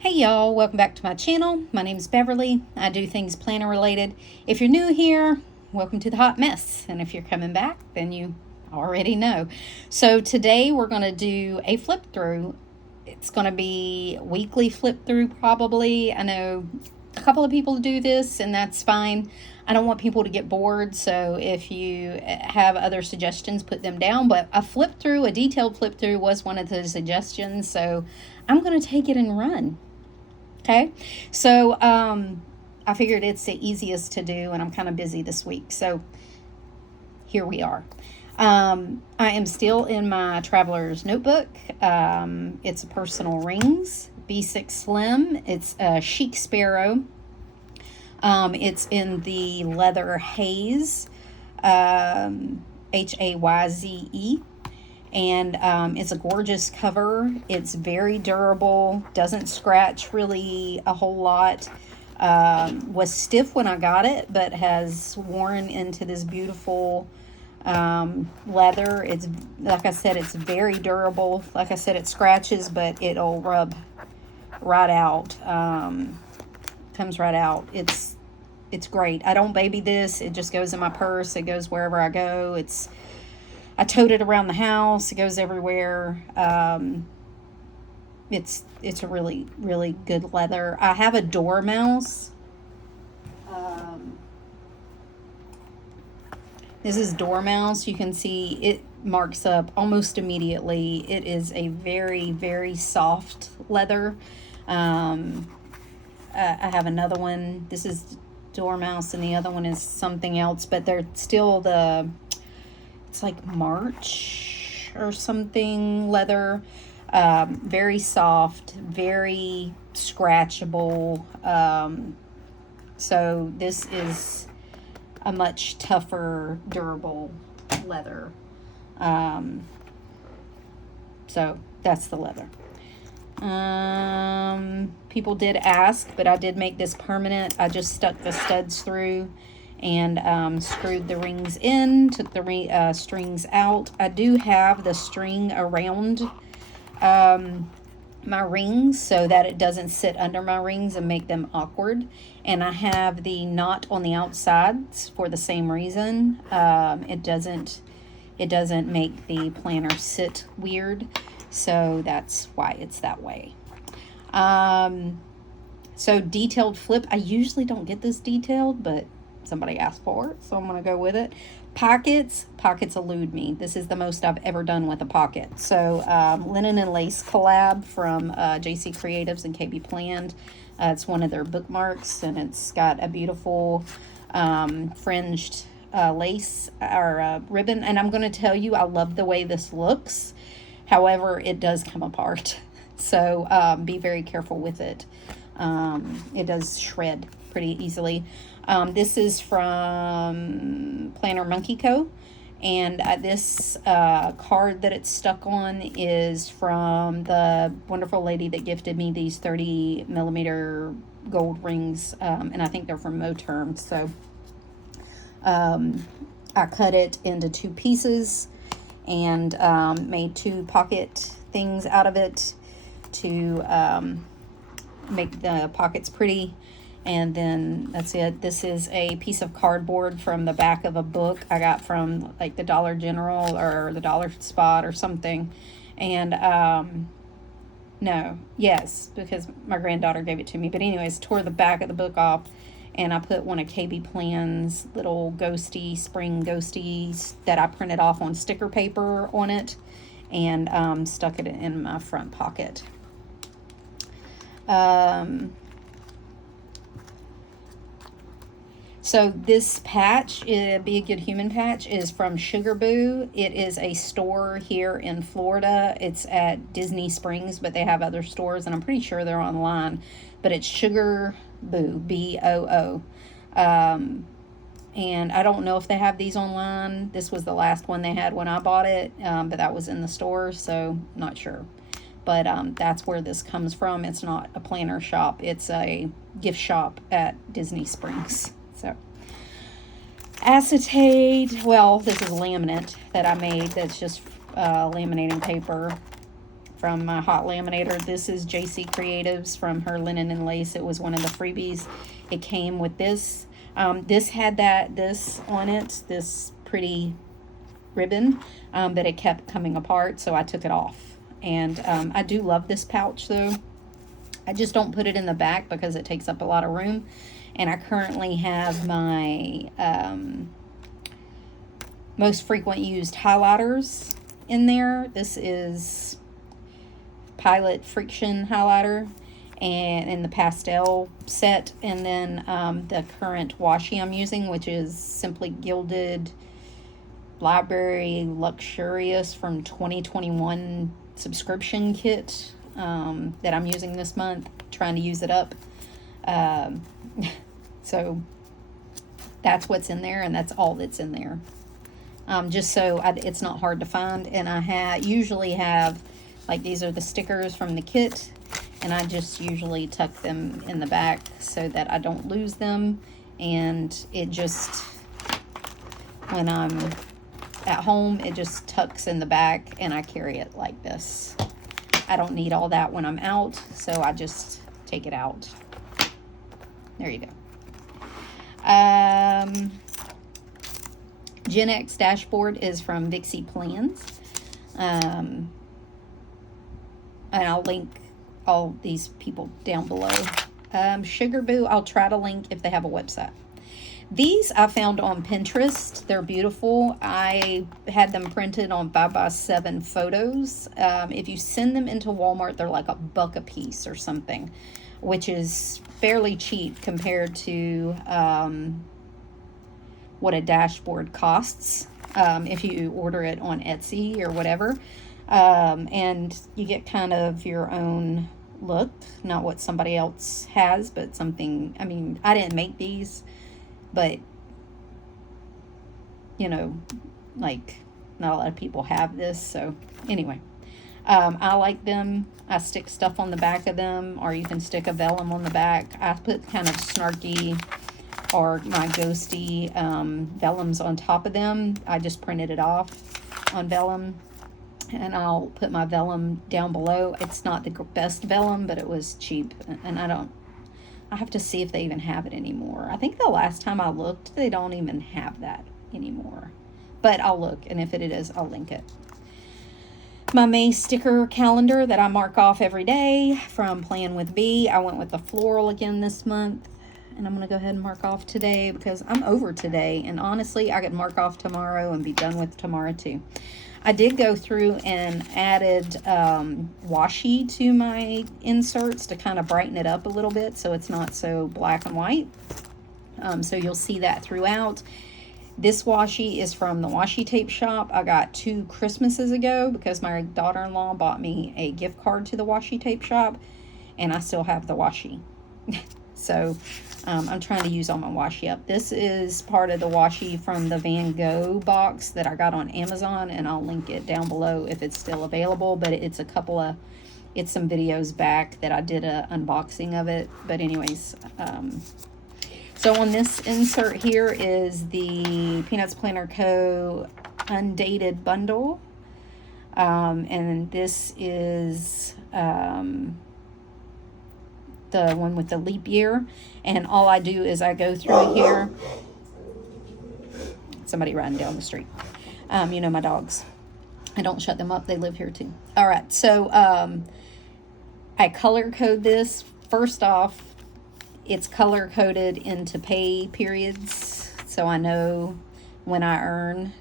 Hey y'all, welcome back to my channel. My name is Beverly. I do things planner related. If you're new here, welcome to the hot mess. And if you're coming back, then you already know. So today we're going to do a flip through. It's going to be weekly flip through probably. I know a couple of people do this and that's fine. I don't want people to get bored, so if you have other suggestions, put them down. But a flip through, a detailed flip through was one of the suggestions, so I'm going to take it and run. Okay, so I figured it's the easiest to do, and I'm kind of busy this week, so here we are. I am still in my traveler's notebook. It's a personal rings, B6 Slim. It's a Chic Sparrow. It's in the leather haze, Hayze. And it's a gorgeous cover. It's very durable, doesn't scratch really a whole lot. Was stiff when I got it, but has worn into this beautiful leather. It's, like I said, it's very durable. Like I said, it scratches, but it'll rub right out. Comes right out. It's great. I don't baby this. It just goes in my purse. It goes wherever I go. I tote it around the house. It goes everywhere. It's a really, really good leather. I have a Dormouse. This is Dormouse. You can see it marks up almost immediately. It is a very, very soft leather. I have another one. This is Dormouse, and the other one is something else, but they're still it's like March or something leather. Very soft, very scratchable. So this is a much tougher, durable leather. So that's the leather. People did ask, but I did make this permanent. I just stuck the studs through and screwed the rings in, took the strings out. I do have the string around my rings so that it doesn't sit under my rings and make them awkward. And I have the knot on the outsides for the same reason. It doesn't make the planner sit weird, so that's why it's that way. So detailed flip, I usually don't get this detailed, but somebody asked for it, so I'm going to go with it. Pockets elude me. This is the most I've ever done with a pocket. So linen and lace collab from JC Creatives and KB Planned. It's one of their bookmarks, and it's got a beautiful fringed lace or ribbon. And I'm going to tell you, I love the way this looks. However, it does come apart. So be very careful with it. It does shred pretty easily. This is from Planner Monkey Co. And this card that it's stuck on is from the wonderful lady that gifted me these 30 millimeter gold rings. And I think they're from Moterm. So I cut it into 2 pieces and made 2 pocket things out of it to make the pockets pretty. And then that's it. This is a piece of cardboard from the back of a book I got from like the Dollar General or the Dollar Spot or something. And because my granddaughter gave it to me. But anyways, tore the back of the book off, and I put one of KB Planned's little spring ghosties that I printed off on sticker paper on it, and stuck it in my front pocket. So this patch, Be a Good Human patch, is from Sugar Boo. It is a store here in Florida. It's at Disney Springs, but they have other stores, and I'm pretty sure they're online. But it's Sugar Boo, B-O-O. And I don't know if they have these online. This was the last one they had when I bought it, but that was in the store, so not sure. But that's where this comes from. It's not a planner shop. It's a gift shop at Disney Springs. So, acetate, well, this is laminate that I made. That's just laminating paper from my hot laminator. This is JC Creatives from her Linen and Lace. It was one of the freebies. It came with this. This had this on it, this pretty ribbon, but it kept coming apart, so I took it off. And I do love this pouch though. I just don't put it in the back because it takes up a lot of room. And I currently have my most frequent used highlighters in there. This is Pilot Friction highlighter and in the pastel set, and then the current washi I'm using, which is Simply Gilded Library Luxurious from 2021 subscription kit that I'm using this month, trying to use it up. So that's what's in there, and that's all that's in there. Just so it's not hard to find. And I usually have, like, these are the stickers from the kit, and I just usually tuck them in the back so that I don't lose them. And it just, when I'm at home, it just tucks in the back, and I carry it like this. I don't need all that when I'm out, so I just take it out. There you go. Gen X dashboard is from Vixie Plans. And I'll link all these people down below. Sugar Boo, I'll try to link if they have a website. These I found on Pinterest. They're beautiful. I had them printed on 5x7 photos. If you send them into Walmart, they're like $1 a piece or something, which is fairly cheap compared to what a dashboard costs if you order it on Etsy or whatever. And you get kind of your own look, not what somebody else has, but something. I mean, I didn't make these, but you know, like, not a lot of people have this. So anyway, I like them. I stick stuff on the back of them, or you can stick a vellum on the back. I put kind of snarky or my ghosty vellums on top of them. I just printed it off on vellum, and I'll put my vellum down below. It's not the best vellum, but it was cheap, and I have to see if they even have it anymore. I think the last time I looked, they don't even have that anymore, but I'll look, and if it is, I'll link it. My May sticker calendar that I mark off every day from Plan with B. I went with the floral again this month, and I'm going to go ahead and mark off today because I'm over today, and honestly, I could mark off tomorrow and be done with tomorrow too. I did go through and added washi to my inserts to kind of brighten it up a little bit so it's not so black and white. So you'll see that throughout. This washi is from the washi tape shop. I got 2 Christmases ago because my daughter-in-law bought me a gift card to the washi tape shop, and I still have the washi. So I'm trying to use all my washi up. This is part of the washi from the Van Gogh box that I got on Amazon, and I'll link it down below if it's still available, but it's some videos back that I did a unboxing of it. But anyways, so on this insert here is the Peanuts Planner Co. undated bundle. And this is the one with the leap year. And all I do is I go through here. Somebody riding down the street. You know, my dogs. I don't shut them up. They live here too. All right. So I color code this. First off, it's color coded into pay periods, so I know when I earn.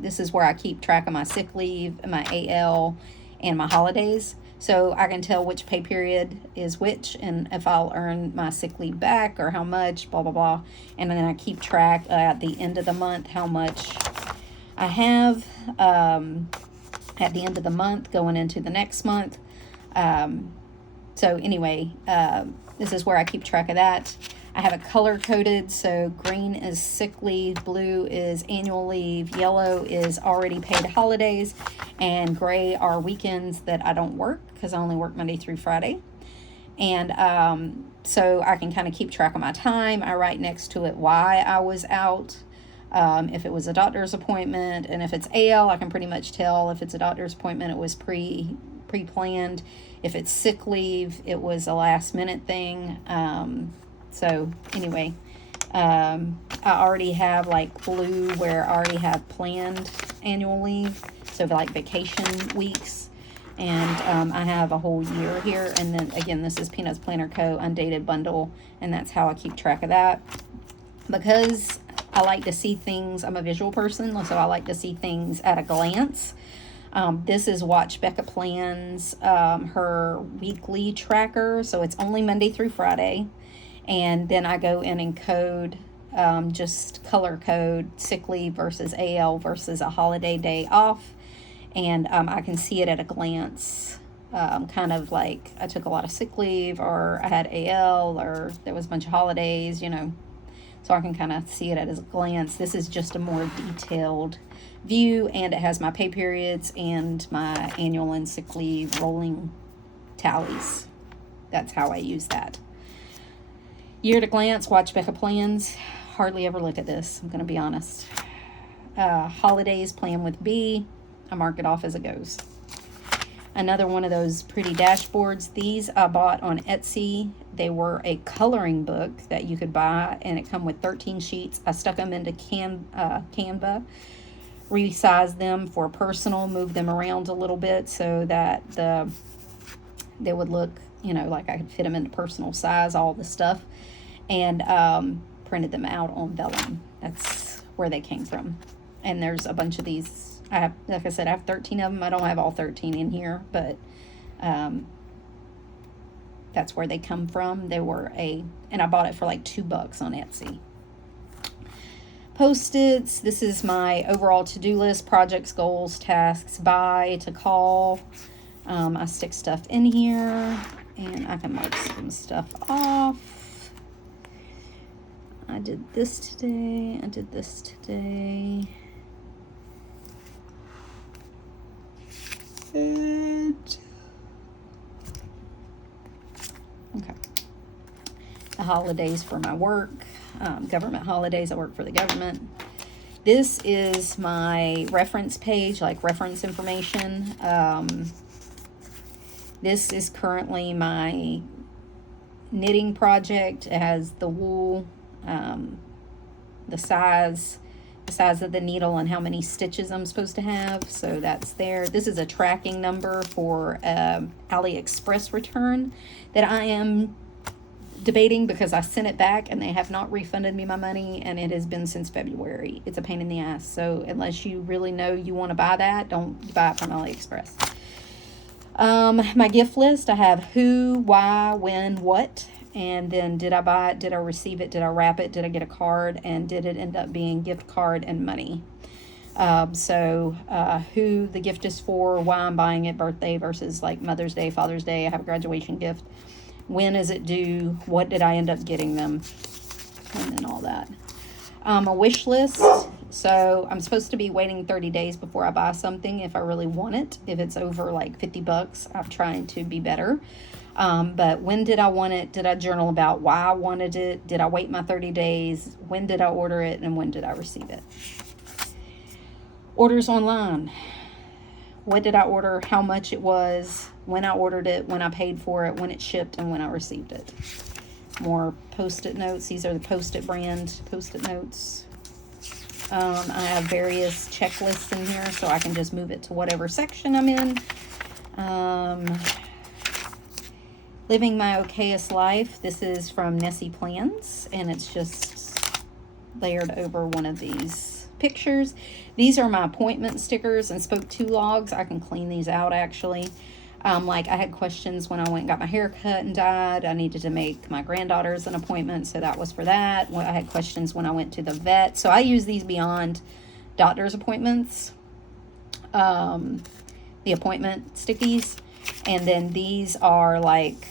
This is where I keep track of my sick leave, my AL, and my holidays, so I can tell which pay period is which, and if I'll earn my sick leave back or how much, blah blah blah. And then I keep track at the end of the month how much I have at the end of the month going into the next month. So anyway, this is where I keep track of that. I have it color coded, so green is sick leave, blue is annual leave, yellow is already paid holidays, and gray are weekends that I don't work because I only work Monday through Friday. And so I can kind of keep track of my time. I write next to it why I was out. If it was a doctor's appointment, and if it's AL, I can pretty much tell. If it's a doctor's appointment, it was pre-planned. If it's sick leave, it was a last minute thing. So anyway, I already have like blue where I already have planned annual leave, so like vacation weeks. And I have a whole year here. And then again, this is Peanuts Planner Co. undated bundle, and that's how I keep track of that. Because I like to see things, I'm a visual person, so I like to see things at a glance. This is Watch Becca Plans, her weekly tracker. So it's only Monday through Friday. And then I go in and code, just color code sick leave versus AL versus a holiday day off. And I can see it at a glance, kind of like I took a lot of sick leave, or I had AL, or there was a bunch of holidays, you know. So I can kind of see it at a glance. This is just a more detailed view, and it has my pay periods and my annual and sick leave rolling tallies. That's how I use that. Year at a glance, Watch Becca Plans. Hardly ever look at this, I'm going to be honest. Holidays, Plan with B. I mark it off as it goes. Another one of those pretty dashboards. These I bought on Etsy. They were a coloring book that you could buy, and it come with 13 sheets. I stuck them into Canva, resized them for personal, moved them around a little bit so that they would look, you know, like I could fit them into personal size, all the stuff, and printed them out on vellum. That's where they came from. And there's a bunch of these. I have, like I said, I have 13 of them. I don't have all 13 in here, but that's where they come from. They were and I bought it for like $2 on Etsy. Post-its. This is my overall to-do list: projects, goals, tasks, buy, to call. I stick stuff in here, and I can mark some stuff off. I did this today. I did this today. Okay. The holidays for my work, government holidays. I work for the government. This is my reference page, like reference information. This is currently my knitting project. It has the wool, the size of the needle, and how many stitches I'm supposed to have. So that's there. This is a tracking number for AliExpress return that I am debating because I sent it back and they have not refunded me my money, and it has been since February. It's a pain in the ass. So unless you really know you want to buy that, don't buy it from AliExpress. My gift list, I have who, why, when, what. And then did I buy it? Did I receive it? Did I wrap it? Did I get a card? And did it end up being gift card and money? Who the gift is for, why I'm buying it, birthday versus like Mother's Day, Father's Day. I have a graduation gift. When is it due? What did I end up getting them? And then all that. A wish list. So I'm supposed to be waiting 30 days before I buy something if I really want it. If it's over like $50, I'm trying to be better. But when did I want it? Did I journal about why I wanted it? Did I wait my 30 days? When did I order it? And when did I receive it? Orders online. What did I order? How much it was? When I ordered it? When I paid for it? When it shipped? And when I received it? More Post-it notes. These are the Post-it brand Post-it notes. I have various checklists in here, so I can just move it to whatever section I'm in. Living My Okayest Life. This is from Nessie Plans, and it's just layered over one of these pictures. These are my appointment stickers and spoke to logs. I can clean these out, actually. Like I had questions when I went and got my hair cut and dyed. I needed to make my granddaughters an appointment, so that was for that. I had questions when I went to the vet. So I use these beyond doctor's appointments. The appointment stickies. And then these are like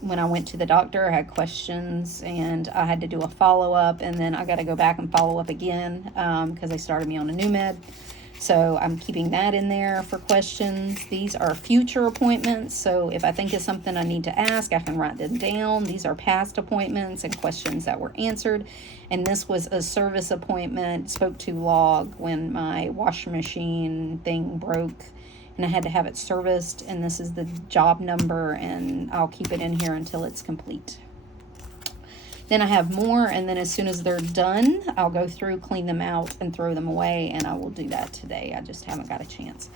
when I went to the doctor, I had questions and I had to do a follow-up, and then I got to go back and follow up again because they started me on a new med. So I'm keeping that in there for questions. These are future appointments. So if I think of something I need to ask, I can write them down. These are past appointments and questions that were answered. And this was a service appointment, spoke to log when my washing machine thing broke and I had to have it serviced. And this is the job number, and I'll keep it in here until it's complete. Then I have more, and then as soon as they're done, I'll go through, clean them out, and throw them away, and I will do that today. I just haven't got a chance.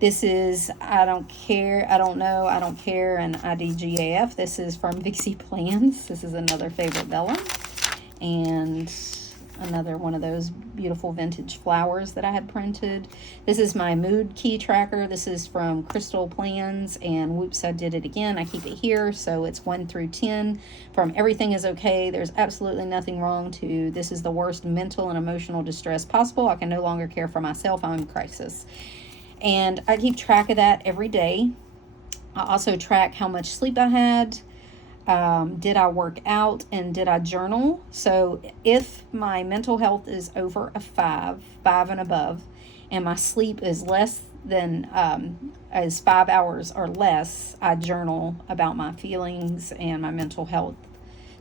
This is I Don't Care, I Don't Know, I Don't Care, and IDGAF. This is from Vixie Plans. This is another favorite vellum, and another one of those beautiful vintage flowers that I had printed. This is my mood key tracker. This is from Crystal Plans, and whoops, I did it again. I keep it here, so it's 1 through 10. From everything is okay, there's absolutely nothing wrong, to this is the worst mental and emotional distress possible. I can no longer care for myself. I'm in crisis. And I keep track of that every day. I also track how much sleep I had. Did I work out, and did I journal? So if my mental health is over a 5 and above, and my sleep is less than as 5 hours or less, I journal about my feelings and my mental health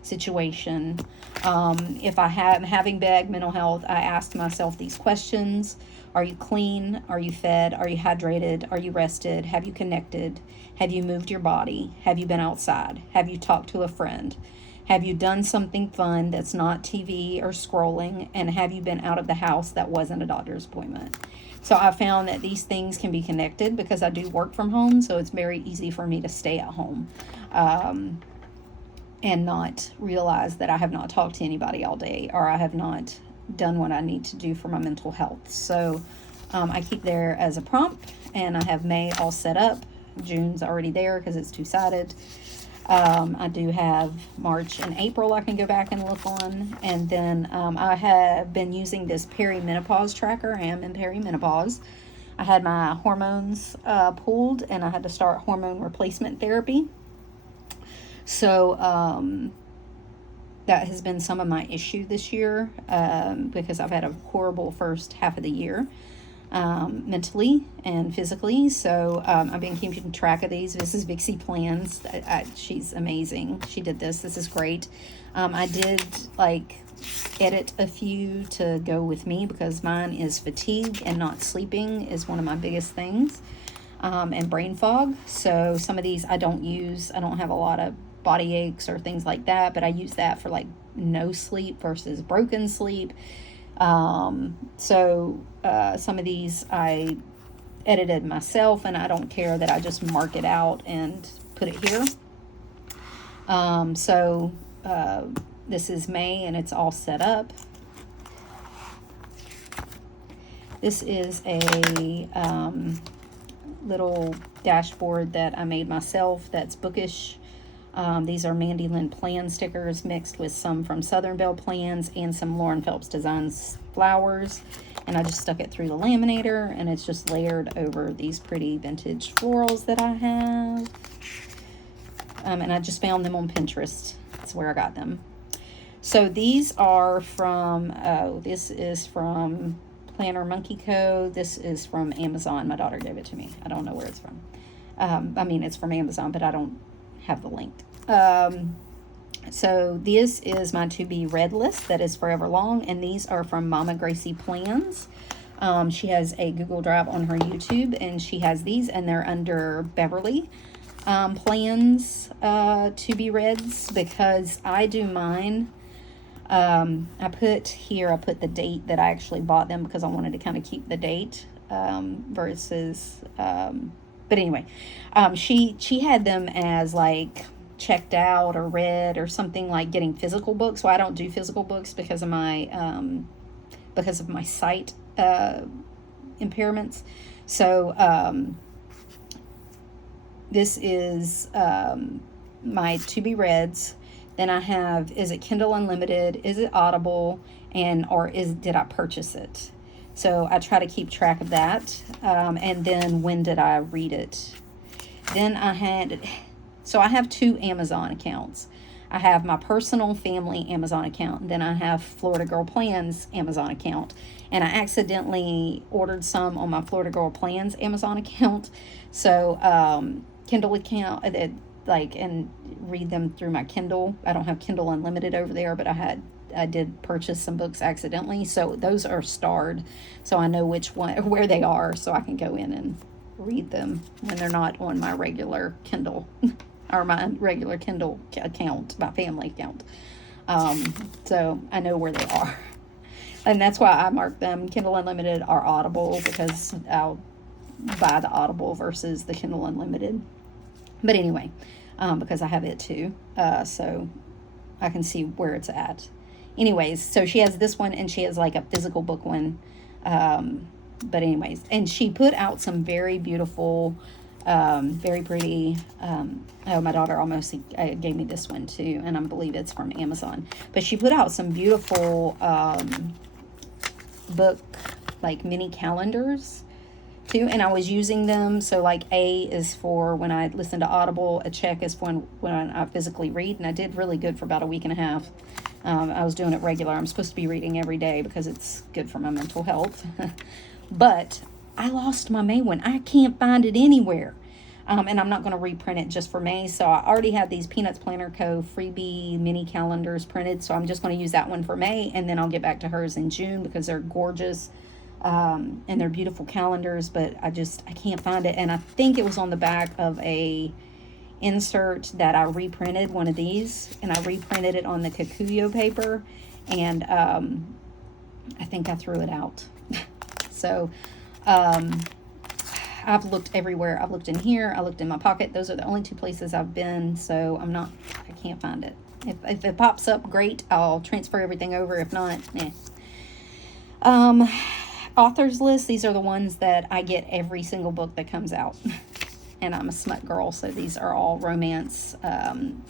situation. If I am having bad mental health, I ask myself these questions. Are you clean? Are you fed? Are you hydrated? Are you rested? Have you connected? Have you moved your body? Have you been outside? Have you talked to a friend? Have you done something fun that's not TV or scrolling? And have you been out of the house that wasn't a doctor's appointment? So I found that these things can be connected because I do work from home, so it's very easy for me to stay at home and not realize that I have not talked to anybody all day, or I have not done what I need to do for my mental health. So I keep there as a prompt, and I have May all set up. June's already there because it's two-sided. I do have March and April I can go back and look on. And then I have been using this perimenopause tracker. I am in perimenopause. I had my hormones pulled, and I had to start hormone replacement therapy. So that has been some of my issue this year because I've had a horrible first half of the year. Mentally and physically. So I've been keeping track of these. This is Vixie Plans. She's amazing. She did this. This is great. I did edit a few to go with me because mine is fatigue, and not sleeping is one of my biggest things, and brain fog. So some of these I don't use. I don't have a lot of body aches or things like that, but I use that for no sleep versus broken sleep. Some of these I edited myself, and I don't care that I just mark it out and put it here. This is May, and it's all set up. This is a little dashboard that I made myself that's bookish. These are Mandy Lynn Plan stickers mixed with some from Southern Belle Plans and some Lauren Phelps Designs flowers. And I just stuck it through the laminator, and it's just layered over these pretty vintage florals that I have. And I just found them on Pinterest. That's where I got them. So these are from, this is from Planner Monkey Co. This is from Amazon. My daughter gave it to me. I don't know where it's from. It's from Amazon, but I don't have the link. So this is my to be read list that is forever long, and these are from Mama Gracie Plans. She has a Google Drive on her YouTube, and she has these, and they're under Beverly Plans to be reads, because I do mine. I put the date that I actually bought them because I wanted to kind of keep the date versus but anyway, she had them as checked out or read or something, like getting physical books. So I don't do physical books because of my sight impairments. So this is my to be reads. Then I have, is it Kindle Unlimited? Is it Audible? Did I purchase it? So I try to keep track of that. And then when did I read it? Then I have 2 Amazon accounts. I have my personal family Amazon account, and then I have Florida Girl Plans Amazon account. And I accidentally ordered some on my Florida Girl Plans Amazon account. So, Kindle account, and read them through my Kindle. I don't have Kindle Unlimited over there, but I did purchase some books accidentally. So those are starred. So I know which one, where they are, so I can go in and read them when they're not on my regular Kindle or my regular Kindle account, my family account. So I know where they are. And that's why I mark them Kindle Unlimited or Audible, because I'll buy the Audible versus the Kindle Unlimited. But anyway, because I have it too, so I can see where it's at. Anyways, so she has this one, and she has like a physical book one. But anyways, and she put out some very beautiful, very pretty, oh, my daughter almost gave me this one too, and I believe it's from Amazon. But she put out some beautiful book, like mini calendars too, and I was using them. So like A is for when I listen to Audible, a check is for when I physically read, and I did really good for about a week and a half. I was doing it regular. I'm supposed to be reading every day because it's good for my mental health. But I lost my May one. I can't find it anywhere. And I'm not going to reprint it just for May. So I already have these Peanuts Planner Co. freebie mini calendars printed. So I'm just going to use that one for May. And then I'll get back to hers in June because they're gorgeous. And they're beautiful calendars. But I can't find it. And I think it was on the back of a insert that I reprinted, one of these. And I reprinted it on the Kokuyo paper. And I think I threw it out. So, I've looked everywhere. I've looked in here. I looked in my pocket. Those are the only two places I've been. So I can't find it. If it pops up, great. I'll transfer everything over. If not, authors list. These are the ones that I get every single book that comes out. And I'm a smut girl. So these are all romance,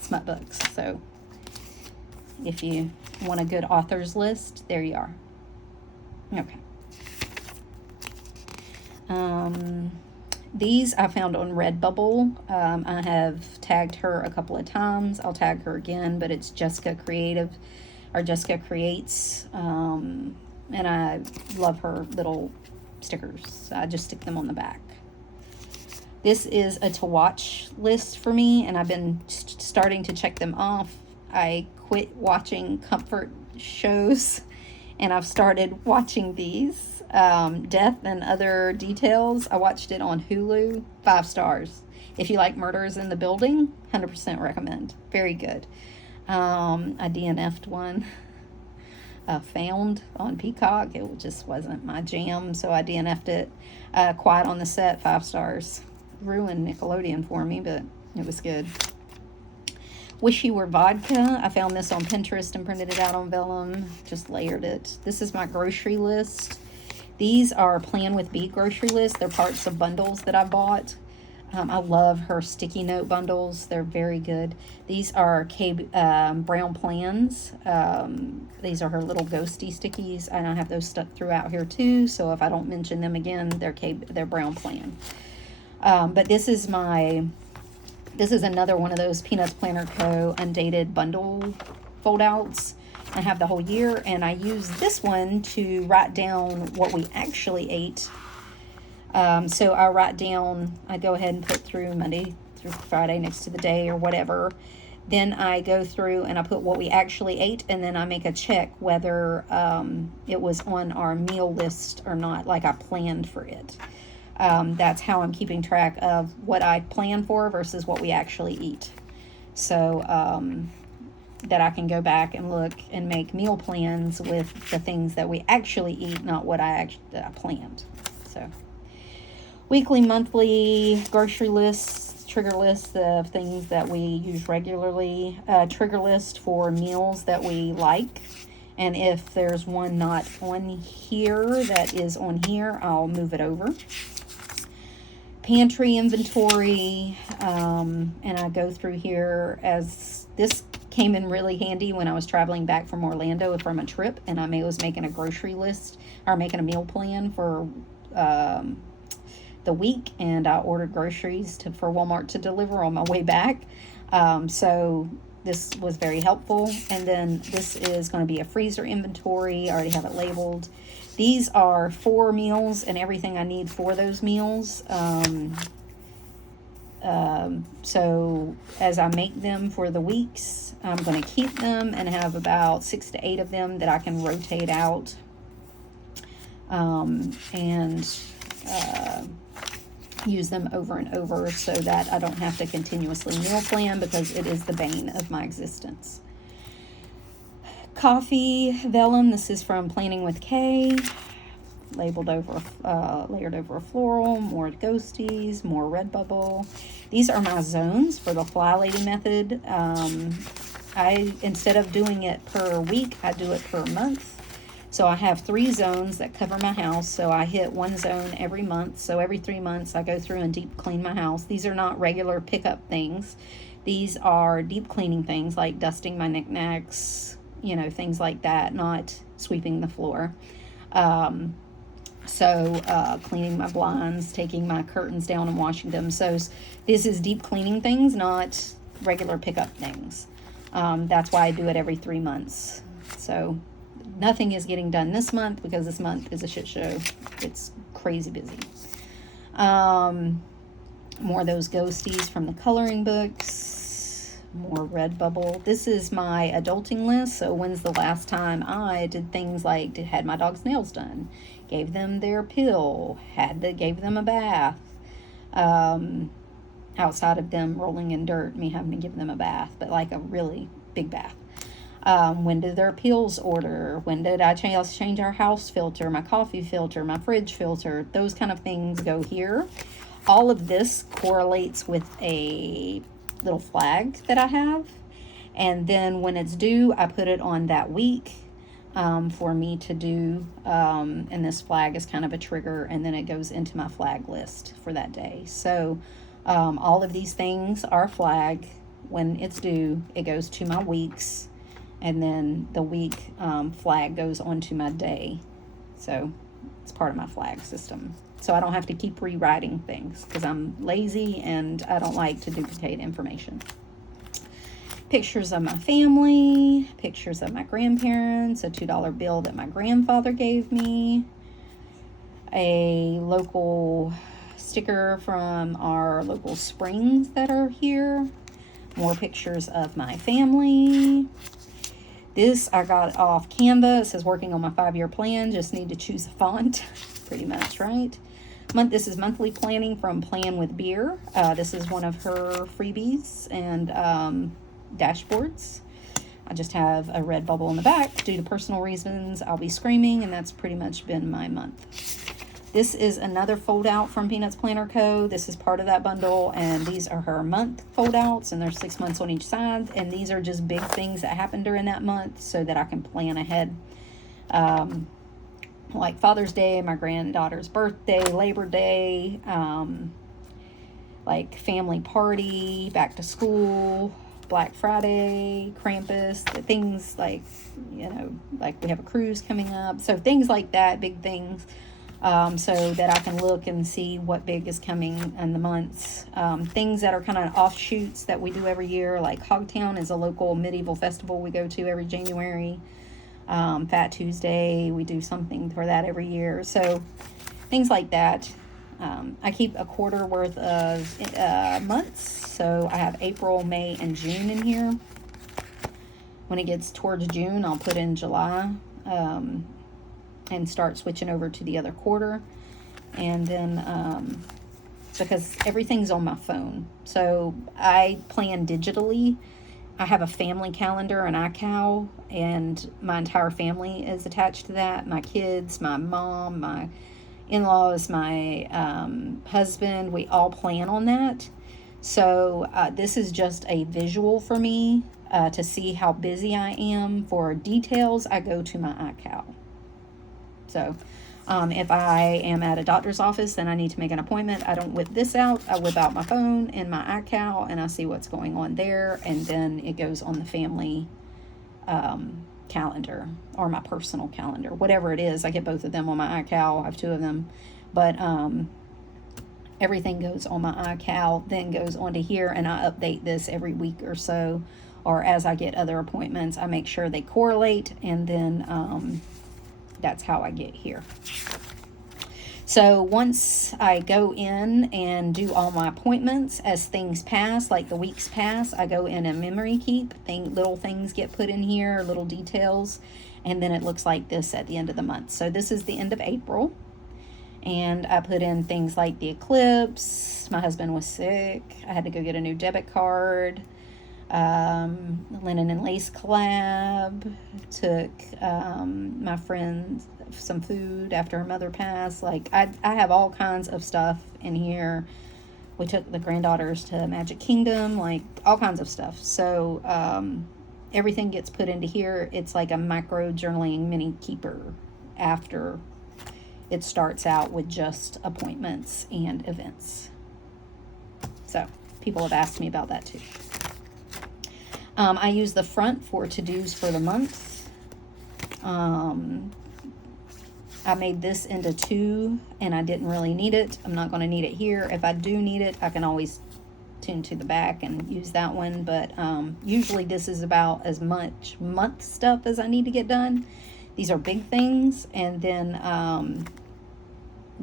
smut books. So if you want a good authors list, there you are. Okay. These I found on Redbubble. I have tagged her a couple of times. I'll tag her again, but it's Jessica Creative or Jessica Creates. And I love her little stickers. I just stick them on the back. This is a to watch list for me, and I've been starting to check them off. I quit watching comfort shows, and I've started watching these. Death and Other Details. I watched it on Hulu. 5 stars. If you like Murders in the Building, 100% recommend. Very good. I DNF'd one. Found on Peacock. It just wasn't my jam, so I DNF'd it. Quiet on the Set, 5 stars. Ruined Nickelodeon for me, but it was good. Wish You Were Vodka. I found this on Pinterest and printed it out on vellum. Just layered it. This is my grocery list. These are Plan with B grocery list. They're parts of bundles that I bought. I love her sticky note bundles. They're very good. These are Brown Plans. These are her little ghosty stickies, and I have those stuck throughout here too. So if I don't mention them again, they're Brown Plan. But this is another one of those Peanuts Planner Co. undated bundle fold-outs. I have the whole year, and I use this one to write down what we actually ate. So I go ahead and put through Monday through Friday next to the day or whatever. Then I go through and I put what we actually ate, and then I make a check whether it was on our meal list or not, like I planned for it. That's how I'm keeping track of what I plan for versus what we actually eat. So that I can go back and look and make meal plans with the things that we actually eat, not what I planned. So weekly, monthly grocery lists, trigger lists of things that we use regularly, trigger list for meals that we like. And if there's one not on here that is on here, I'll move it over. Pantry Inventory, and I go through here as this came in really handy when I was traveling back from Orlando from a trip, and I was making a grocery list or making a meal plan for the week, and I ordered groceries for Walmart to deliver on my way back. So this was very helpful. And then this is going to be a freezer inventory. I already have it labeled. These are 4 meals and everything I need for those meals. So as I make them for the weeks, I'm going to keep them and have about 6 to 8 of them that I can rotate out. And use them over and over so that I don't have to continuously meal plan, because it is the bane of my existence. Coffee vellum. This is from Planning with Kay. Labeled over, layered over a floral. More ghosties. More Redbubble. These are my zones for the Fly Lady method. Instead of doing it per week, I do it per month. So I have 3 zones that cover my house. So I hit 1 zone every month. So every 3 months I go through and deep clean my house. These are not regular pickup things. These are deep cleaning things like dusting my knickknacks, you know, things like that, not sweeping the floor. Cleaning my blinds, taking my curtains down and washing them. So this is deep cleaning things, not regular pickup things. That's why I do it every 3 months. So nothing is getting done this month because this month is a shit show. It's crazy busy. More of those ghosties from the coloring books. More Redbubble. This is my adulting list. So when's the last time I did things like had my dog's nails done, gave them their pill, gave them a bath, outside of them rolling in dirt, me having to give them a bath, but like a really big bath. When did their pills order? When did I change our house filter, my coffee filter, my fridge filter? Those kind of things go here. All of this correlates with a little flag that I have. And then when it's due, I put it on that week for me to do. And this flag is kind of a trigger, and then it goes into my flag list for that day. So all of these things are flag. When it's due, it goes to my weeks. And then the week flag goes onto my day. So it's part of my flag system. So I don't have to keep rewriting things because I'm lazy and I don't like to duplicate information. Pictures of my family, pictures of my grandparents, a $2 bill that my grandfather gave me, a local sticker from our local springs that are here, more pictures of my family. This I got off Canva. It says working on my 5-year plan. Just need to choose a font. Pretty much, right? This is monthly planning from Plan with Beer. This is one of her freebies and dashboards. I just have a red bubble in the back. Due to personal reasons, I'll be screaming, and that's pretty much been my month. This is another fold out from Peanuts Planner Co. This is part of that bundle, and these are her month fold outs, and there's 6 months on each side, and these are just big things that happen during that month so that I can plan ahead. Like Father's Day, my granddaughter's birthday, Labor Day, like family party, back to school, Black Friday, Krampus, things like, you know, like we have a cruise coming up. So things like that, big things. So that I can look and see what big is coming in the months. Things that are kind of offshoots that we do every year, like Hogtown is a local medieval festival we go to every January. Fat Tuesday, we do something for that every year. So things like that. I keep a quarter worth of months. So I have April, May, and June in here. When it gets towards June, I'll put in July. And start switching over to the other quarter. And then because everything's on my phone, so I plan digitally. I have a family calendar, an iCal, and my entire family is attached to that. My kids, my mom, my in-laws, my husband, we all plan on that. So this is just a visual for me to see how busy I am. For details, I go to my iCal. So if I am at a doctor's office and I need to make an appointment, I don't whip this out. I whip out my phone and my iCal, and I see what's going on there. And then it goes on the family calendar or my personal calendar, whatever it is. I get both of them on my iCal. I have 2 of them. But everything goes on my iCal, then goes onto here, and I update this every week or so or as I get other appointments, I make sure they correlate, and then that's how I get here. So once I go in and do all my appointments, as things pass, like the weeks pass, I go in and memory keep. Little things get put in here, little details, and then it looks like this at the end of the month. So this is the end of April, and I put in things like the eclipse. My husband was sick. I had to go get a new debit card. Linen and Lace collab. Took my friend some food after her mother passed. Like I have all kinds of stuff in here. We took the granddaughters to Magic Kingdom, like all kinds of stuff. So everything gets put into here. It's like a micro journaling mini keeper after it starts out with just appointments and events. So people have asked me about that too. I use the front for to-dos for the month. I made this into 2, and I didn't really need it. I'm not going to need it here. If I do need it, I can always tune to the back and use that one. But usually this is about as much month stuff as I need to get done. These are big things, and then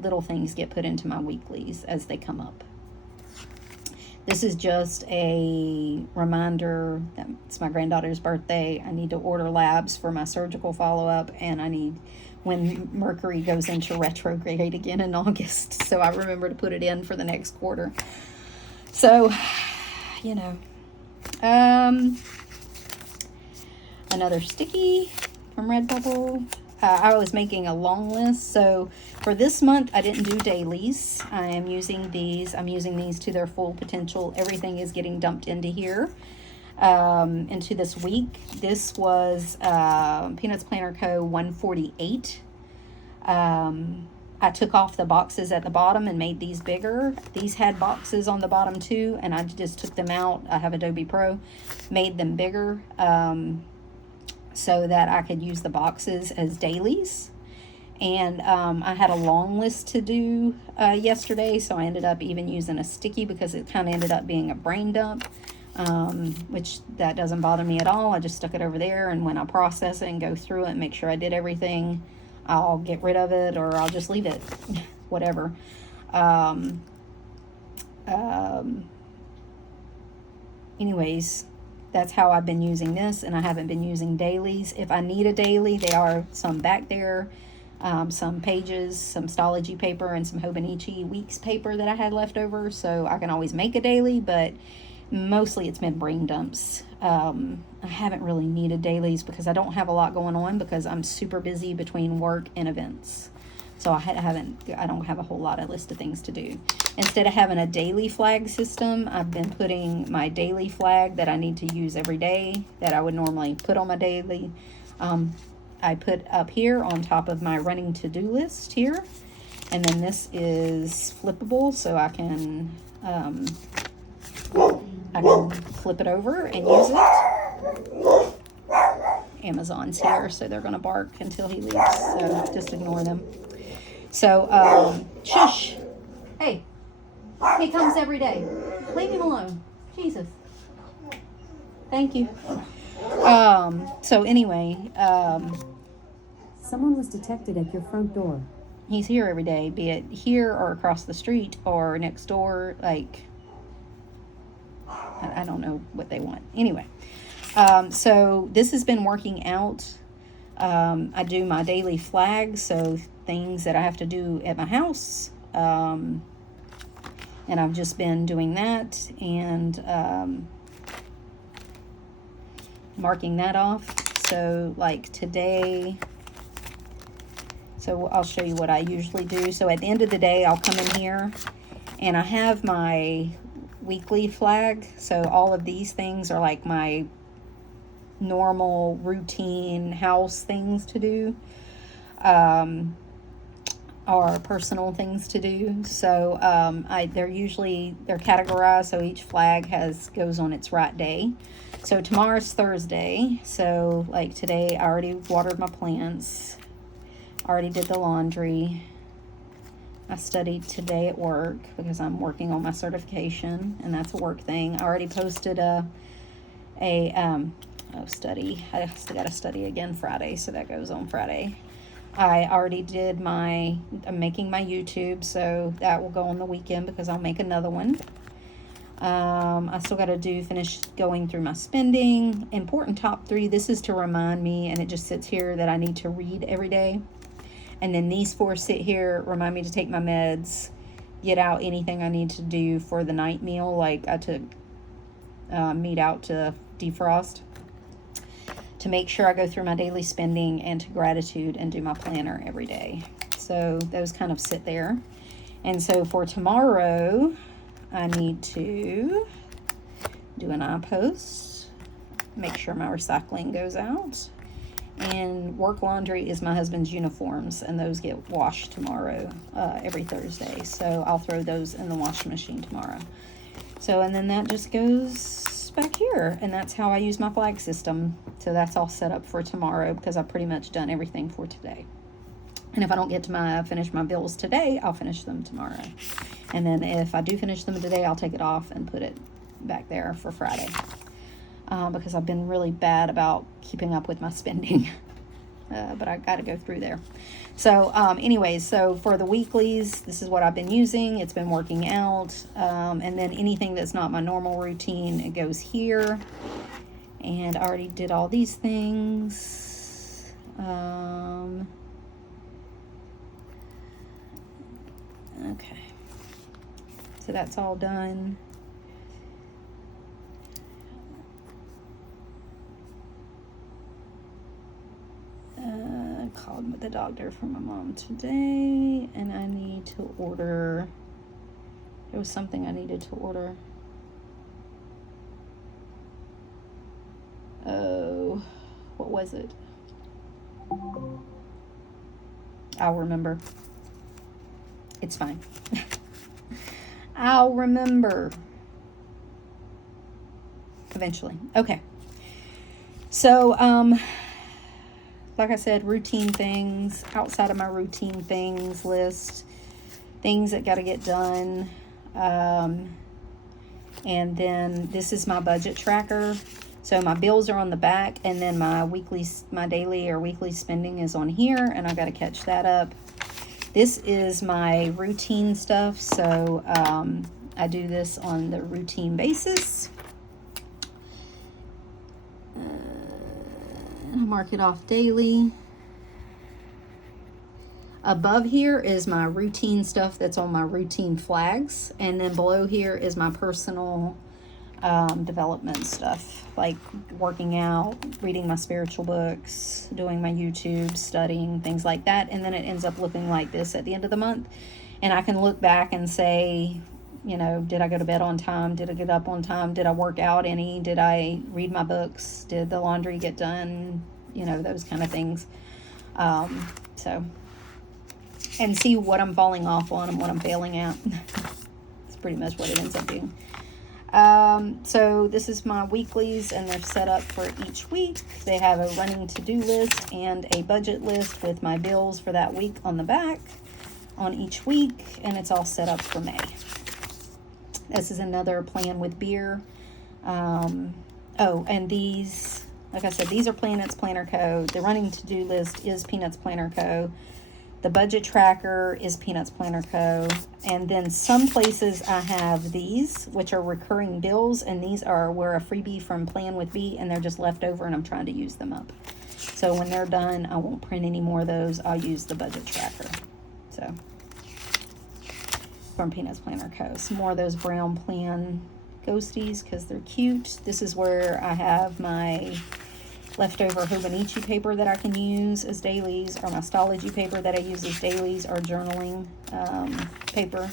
little things get put into my weeklies as they come up. This is just a reminder that it's my granddaughter's birthday. I need to order labs for my surgical follow-up, and I need, when Mercury goes into retrograde again in August, so I remember to put it in for the next quarter. So, you know. Another sticky from Redbubble. I was making a long list, so for this month I didn't do dailies. I am using these. I'm using these to their full potential. Everything is getting dumped into here, into this week. This was Peanuts Planner Co. 148. I took off the boxes at the bottom and made these bigger. These had boxes on the bottom too, and I just took them out. I have Adobe Pro, made them bigger, so that I could use the boxes as dailies. And I had a long list to do yesterday, so I ended up even using a sticky because it kind of ended up being a brain dump, which that doesn't bother me at all. I just stuck it over there, and when I process it and go through it and make sure I did everything, I'll get rid of it, or I'll just leave it, whatever. Anyways, that's how I've been using this, and I haven't been using dailies. If I need a daily, there are some back there, some pages, some Stalogy paper, and some Hobonichi Weeks paper that I had left over, so I can always make a daily, but mostly it's been brain dumps. I haven't really needed dailies because I don't have a lot going on because I'm super busy between work and events. So I don't have a whole lot of list of things to do. Instead of having a daily flag system, I've been putting my daily flag that I need to use every day that I would normally put on my daily. I put up here on top of my running to-do list here. And then this is flippable, so I can flip it over and use it. Amazon's here, so they're going to bark until he leaves, so just ignore them. So, shush. Hey, he comes every day. Leave him alone. Jesus. Thank you. So anyway, someone was detected at your front door. He's here every day, be it here or across the street or next door. Like, I don't know what they want. Anyway, so this has been working out. I do my daily flags, so things that I have to do at my house, and I've just been doing that and marking that off. So like today, so I'll show you what I usually do. So at the end of the day, I'll come in here and I have my weekly flag. So all of these things are like my normal routine house things to do, or personal things to do. So they're categorized, so each flag goes on its right day. So tomorrow's Thursday, so like today I already watered my plants, already did the laundry. I studied today at work because I'm working on my certification, and that's a work thing. I already posted a study. I still got to study again Friday, so that goes on Friday. I already did I'm making my YouTube, so that will go on the weekend because I'll make another one. I still got to finish going through my spending. Important top 3. This is to remind me, and it just sits here, that I need to read every day. And then these 4 sit here, remind me to take my meds, get out anything I need to do for the night meal. Like I took meat out to defrost, to make sure I go through my daily spending, and to gratitude and do my planner every day. So those kind of sit there. And so for tomorrow, I need to do an iPost, make sure my recycling goes out, and work laundry is my husband's uniforms, and those get washed tomorrow, every Thursday. So I'll throw those in the washing machine tomorrow. So, and then that just goes back here, and that's how I use my flag system. So that's all set up for tomorrow because I've pretty much done everything for today. And if I don't get to finish my bills today, I'll finish them tomorrow. And then if I do finish them today, I'll take it off and put it back there for Friday. Because I've been really bad about keeping up with my spending. But I got to go through there. So anyways, so for the weeklies, this is what I've been using. It's been working out. And then anything that's not my normal routine, it goes here. And I already did all these things. Okay. So that's all done. Called the doctor for my mom today, and I need to order. There was something I needed to order. Oh, what was it? I'll remember. It's fine. I'll remember. Eventually. Okay. So, like I said, routine things, outside of my routine things list, things that got to get done. And then this is my budget tracker. So my bills are on the back, and then my daily or weekly spending is on here, and I got to catch that up. This is my routine stuff. So I do this on the routine basis. I'll mark it off daily. Above here is my routine stuff that's on my routine flags. And then below here is my personal development stuff, like working out, reading my spiritual books, doing my YouTube, studying, things like that. And then it ends up looking like this at the end of the month. And I can look back and say, you know, did I go to bed on time? Did I get up on time? Did I work out any? Did I read my books? Did the laundry get done? You know, those kind of things. So, and see what I'm falling off on and what I'm failing at. It's pretty much what it ends up being. So this is my weeklies, and they're set up for each week. They have a running to-do list and a budget list with my bills for that week on the back on each week, and it's all set up for May. This is another plan with beer. And these, like I said, these are Planets Planner Co. The running to-do list is Peanuts Planner Co. The budget tracker is Peanuts Planner Co. And then some places I have these, which are recurring bills, and these were a freebie from Plan with B, and they're just left over, and I'm trying to use them up. So when they're done, I won't print any more of those. I'll use the budget tracker. So from Peanuts Planner Co. Some more of those brown plan ghosties because they're cute. This is where I have my leftover Hobonichi paper that I can use as dailies, or my Stalogy paper that I use as dailies, or journaling paper.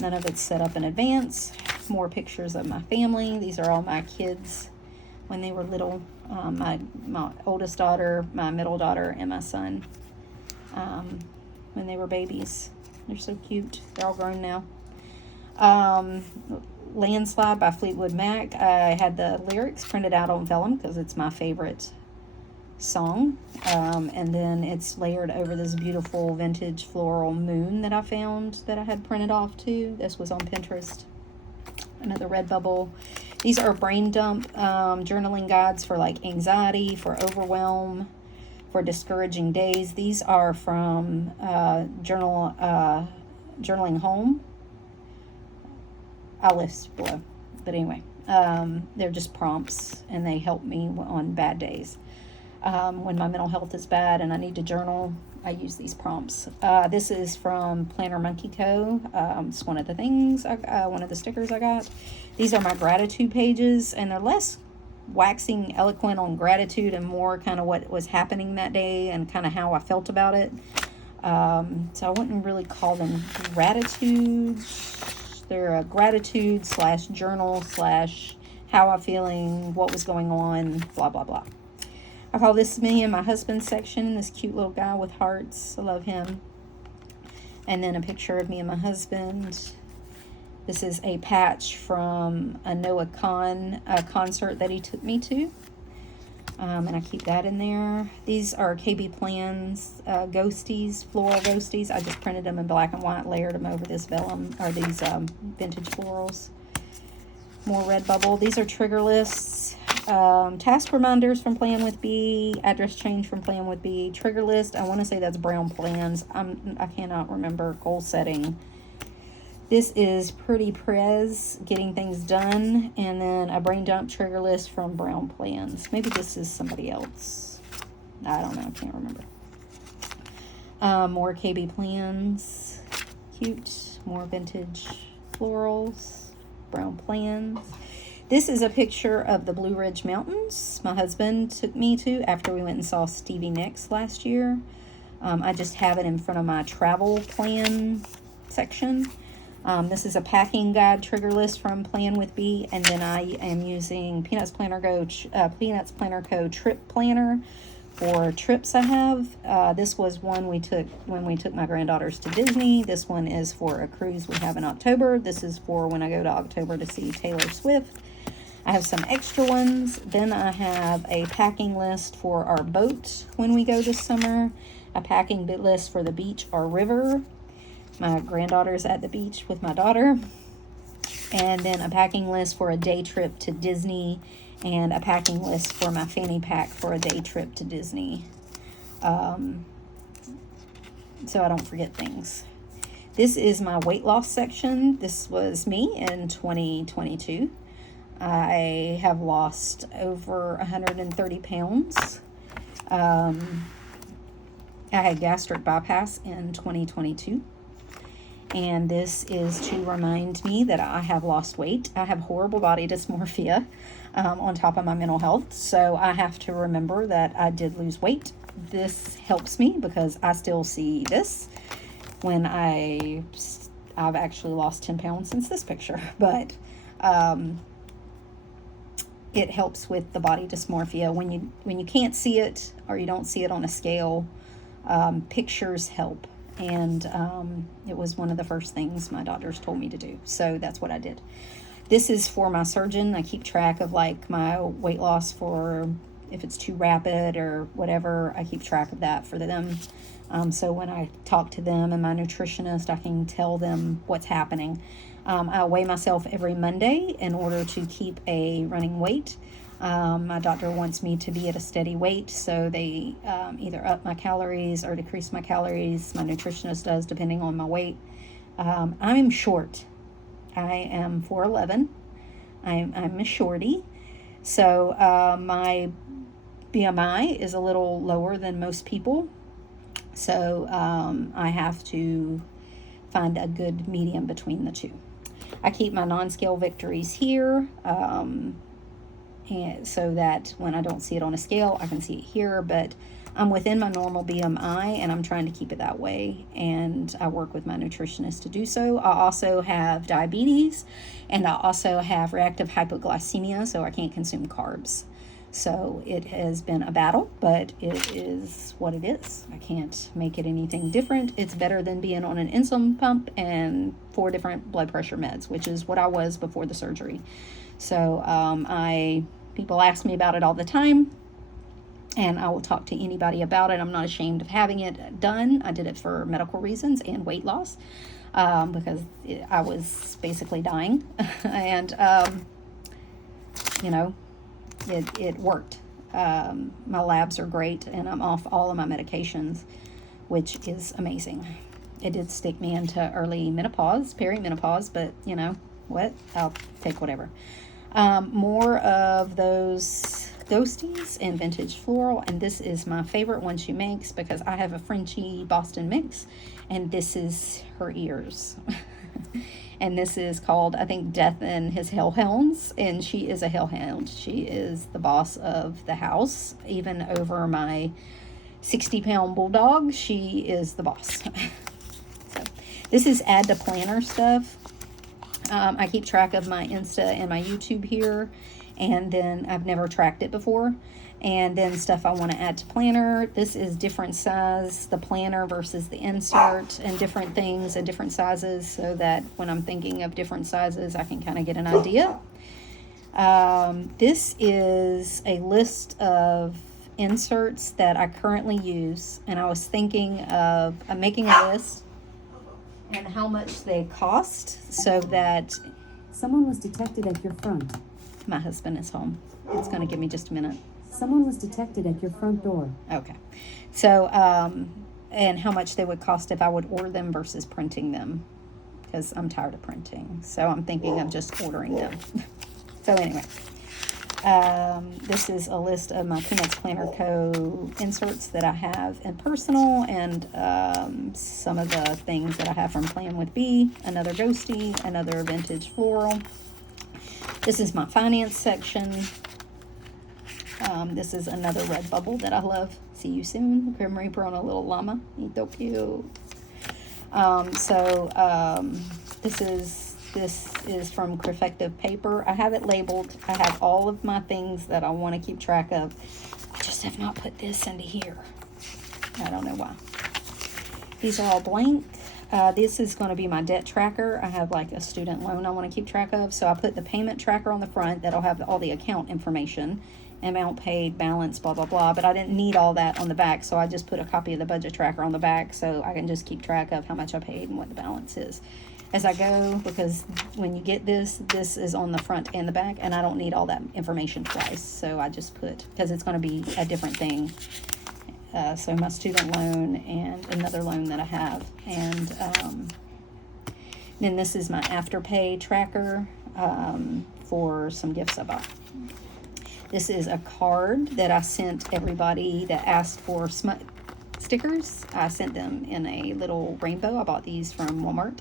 None of it's set up in advance. More pictures of my family. These are all my kids when they were little. My oldest daughter, my middle daughter, and my son when they were babies. They're so cute. They're all grown now. Landslide by Fleetwood Mac. I had the lyrics printed out on vellum because it's my favorite song. And then it's layered over this beautiful vintage floral moon that I found that I had printed off too. This was on Pinterest. Another Redbubble. These are brain dump journaling guides for like anxiety, for overwhelm, for discouraging days. These are from Journaling Home. I'll list below. But anyway, they're just prompts, and they help me on bad days. When my mental health is bad and I need to journal, I use these prompts. This is from Planner Monkey Co. It's one of the things, one of the stickers I got. These are my gratitude pages, and they're less waxing eloquent on gratitude and more kind of what was happening that day and kind of how I felt about it. So I wouldn't really call them gratitudes. They're a gratitude / journal / how I'm feeling, what was going on, blah, blah, blah. I call this me and my husband section. This cute little guy with hearts. I love him. And then a picture of me and my husband. This is a patch from a Noah Kahn concert that he took me to. And I keep that in there. These are KB Plans ghosties, floral ghosties. I just printed them in black and white, layered them over this vellum, or these vintage florals. More Redbubble. These are trigger lists. Task reminders from Plan with B, address change from Plan with B, trigger list. I want to say that's Brown Plans. I cannot remember. Goal setting. This is Pretty Prez, getting things done, and then a brain dump trigger list from Brown Plans. Maybe this is somebody else. I don't know. I can't remember. More KB Plans. Cute. More vintage florals. Brown Plans. This is a picture of the Blue Ridge Mountains my husband took me to after we went and saw Stevie Nicks last year. I just have it in front of my travel plan section. This is a packing guide trigger list from Plan with B, and then I am using Peanuts Planner Co. Trip Planner for trips I have. This was one we took when we took my granddaughters to Disney. This one is for a cruise we have in October. This is for when I go to October to see Taylor Swift. I have some extra ones. Then I have a packing list for our boat when we go this summer, a packing bit list for the beach or river. My granddaughter's at the beach with my daughter. And then a packing list for a day trip to Disney, and a packing list for my fanny pack for a day trip to Disney. So I don't forget things. This is my weight loss section. This was me in 2022. I have lost over 130 pounds. I had gastric bypass in 2022. And this is to remind me that I have lost weight. I have horrible body dysmorphia on top of my mental health. So I have to remember that I did lose weight. This helps me because I still see this when I've actually lost 10 pounds since this picture. But it helps with the body dysmorphia. When you can't see it or you don't see it on a scale, pictures help. And it was one of the first things my doctors told me to do. So that's what I did. This is for my surgeon. I keep track of like my weight loss for if it's too rapid or whatever. I keep track of that for them. So when I talk to them and my nutritionist, I can tell them what's happening. I weigh myself every Monday in order to keep a running weight. My doctor wants me to be at a steady weight, so they either up my calories or decrease my calories. My nutritionist does, depending on my weight. I'm short. I am 4'11". I'm a shorty. So my BMI is a little lower than most people. So I have to find a good medium between the two. I keep my non-scale victories here. And so that when I don't see it on a scale, I can see it here, but I'm within my normal BMI and I'm trying to keep it that way. And I work with my nutritionist to do so. I also have diabetes and I also have reactive hypoglycemia, so I can't consume carbs. So it has been a battle, but it is what it is. I can't make it anything different. It's better than being on an insulin pump and 4 different blood pressure meds, which is what I was before the surgery. So people ask me about it all the time, and I will talk to anybody about it. I'm not ashamed of having it done. I did it for medical reasons and weight loss because I was basically dying. And you know, it worked. My labs are great, and I'm off all of my medications, which is amazing. It did stick me into early menopause, perimenopause, but you know what? I'll take whatever. More of those ghosties and vintage floral, and this is my favorite one she makes because I have a Frenchy Boston mix, and this is her ears. And this is called, I think, Death and His Hellhounds, and she is a hellhound. She is the boss of the house, even over my 60-pound bulldog. She is the boss. So this is add to planner stuff. I keep track of my Insta and my YouTube here, and then I've never tracked it before. And then stuff I want to add to planner. This is different size, the planner versus the insert, and different things and different sizes, so that when I'm thinking of different sizes, I can kind of get an idea. This is a list of inserts that I currently use, and I was thinking of making a list and how much they cost, so that Someone was detected at your front. my husband is home. It's going to give me just a minute. Someone was detected at your front door. Okay. So, and how much they would cost if I would order them versus printing them, because I'm tired of printing. So I'm thinking of just ordering them. So anyway, this is a list of my Peanuts Planner Co. inserts that I have in personal, and some of the things that I have from Plan with B, another ghosty, another vintage floral. This is my finance section. This is another red bubble that I love. See you soon. Grim Reaper on a little llama. He's so cute. This is from Kokuyo Paper. I have it labeled. I have all of my things that I want to keep track of. I just have not put this into here. I don't know why. These are all blank. This is going to be my debt tracker. I have like a student loan I want to keep track of. So I put the payment tracker on the front. That'll have all the account information. Amount paid, balance, blah, blah, blah. But I didn't need all that on the back, so I just put a copy of the budget tracker on the back so I can just keep track of how much I paid and what the balance is as I go, because when you get this is on the front and the back, and I don't need all that information twice. So I just put, because it's going to be a different thing. So my student loan and another loan that I have. And then this is my Afterpay tracker for some gifts I bought. This is a card that I sent everybody that asked for smut stickers. I sent them in a little rainbow. I bought these from Walmart.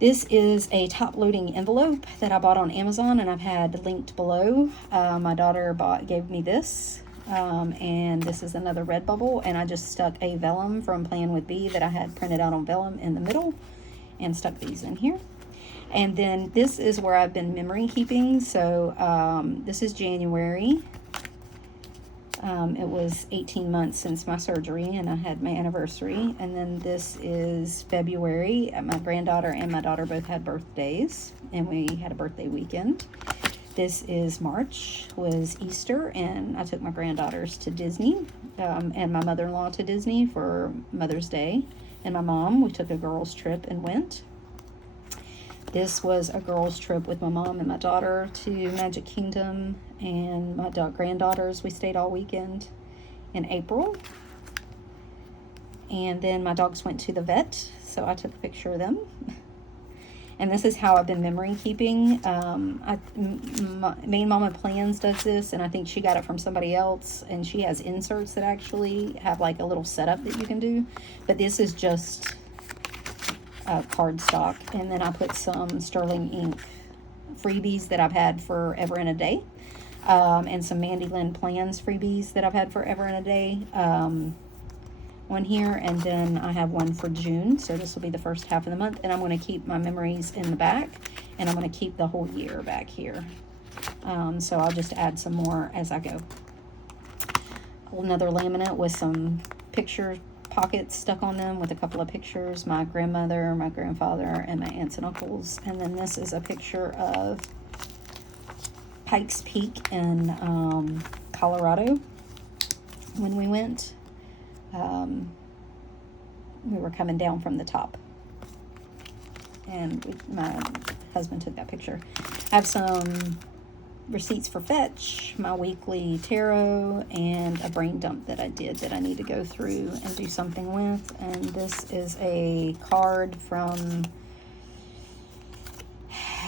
This is a top-loading envelope that I bought on Amazon, and I've had linked below. My daughter gave me this, and this is another red bubble, and I just stuck a vellum from Plan with B that I had printed out on vellum in the middle and stuck these in here. And then this is where I've been memory keeping. So this is January. It was 18 months since my surgery, and I had my anniversary. And then this is February. My granddaughter and my daughter both had birthdays, and we had a birthday weekend. This is March, was Easter, and I took my granddaughters to Disney, and my mother-in-law to Disney for Mother's Day. And my mom, we took a girls' trip and went. This was a girls' trip with my mom and my daughter to Magic Kingdom, and my granddaughters, we stayed all weekend in April. And then my dogs went to the vet, so I took a picture of them. And this is how I've been memory keeping. Main Mama Plans does this, and I think she got it from somebody else, and she has inserts that actually have like a little setup that you can do. But this is just cardstock, and then I put some sterling ink freebies that I've had forever and a day, and some Mandy Lynn Plans freebies that I've had forever and a day, one here, and then I have one for June, so this will be the first half of the month, and I'm going to keep my memories in the back, and I'm going to keep the whole year back here, so I'll just add some more as I go. Another laminate with some picture pockets stuck on them with a couple of pictures, my grandmother, my grandfather, and my aunts and uncles. And then this is a picture of Pikes Peak in Colorado when we went. We were coming down from the top, and my husband took that picture. I have some receipts for Fetch, my weekly tarot, and a brain dump that I did that I need to go through and do something with. And this is a card from,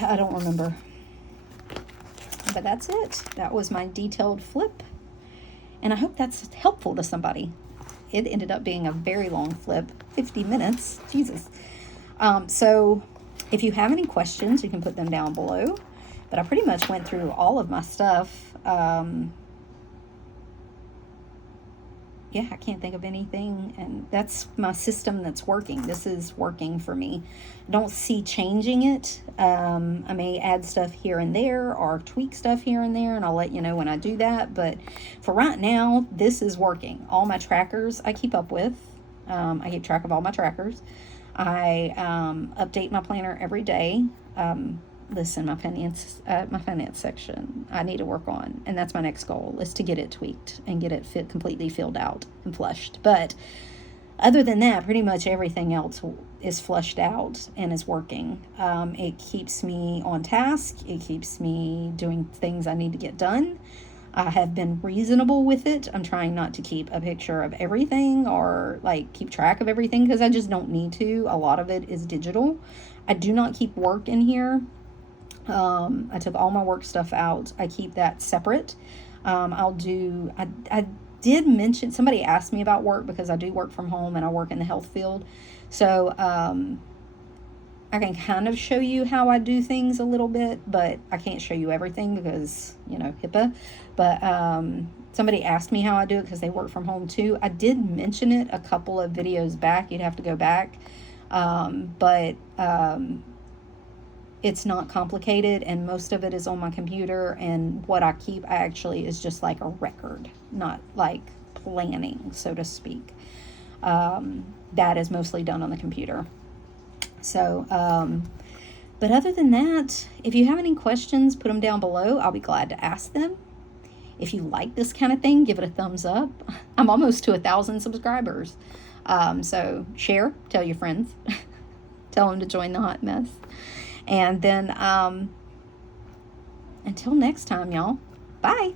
I don't remember, but that's it. That was my detailed flip, and I hope that's helpful to somebody. It ended up being a very long flip, 50 minutes, Jesus. So if you have any questions, you can put them down below. But I pretty much went through all of my stuff. Yeah, I can't think of anything. And that's my system that's working. This is working for me. I don't see changing it. I may add stuff here and there or tweak stuff here and there, and I'll let you know when I do that. But for right now, this is working. All my trackers I keep up with. I keep track of all my trackers. I update my planner every day. Listen, my finance section I need to work on, and that's my next goal, is to get it tweaked and get it completely filled out and flushed. But other than that, pretty much everything else is flushed out and is working. It keeps me on task. It keeps me doing things I need to get done. I have been reasonable with it. I'm trying not to keep a picture of everything or like keep track of everything, because I just don't need to. A lot of it is digital. I do not keep work in here. I took all my work stuff out. I keep that separate. I did mention, somebody asked me about work because I do work from home and I work in the health field. So, I can kind of show you how I do things a little bit, but I can't show you everything because, HIPAA. But, somebody asked me how I do it because they work from home too. I did mention it a couple of videos back. You'd have to go back. It's not complicated, and most of it is on my computer, and what I keep actually is just like a record, not like planning, so to speak. That is mostly done on the computer. So, but other than that, if you have any questions, put them down below. I'll be glad to ask them. If you like this kind of thing, give it a thumbs up. I'm almost to 1,000 subscribers. So share, tell your friends, tell them to join the hot mess. And then, until next time, y'all, bye.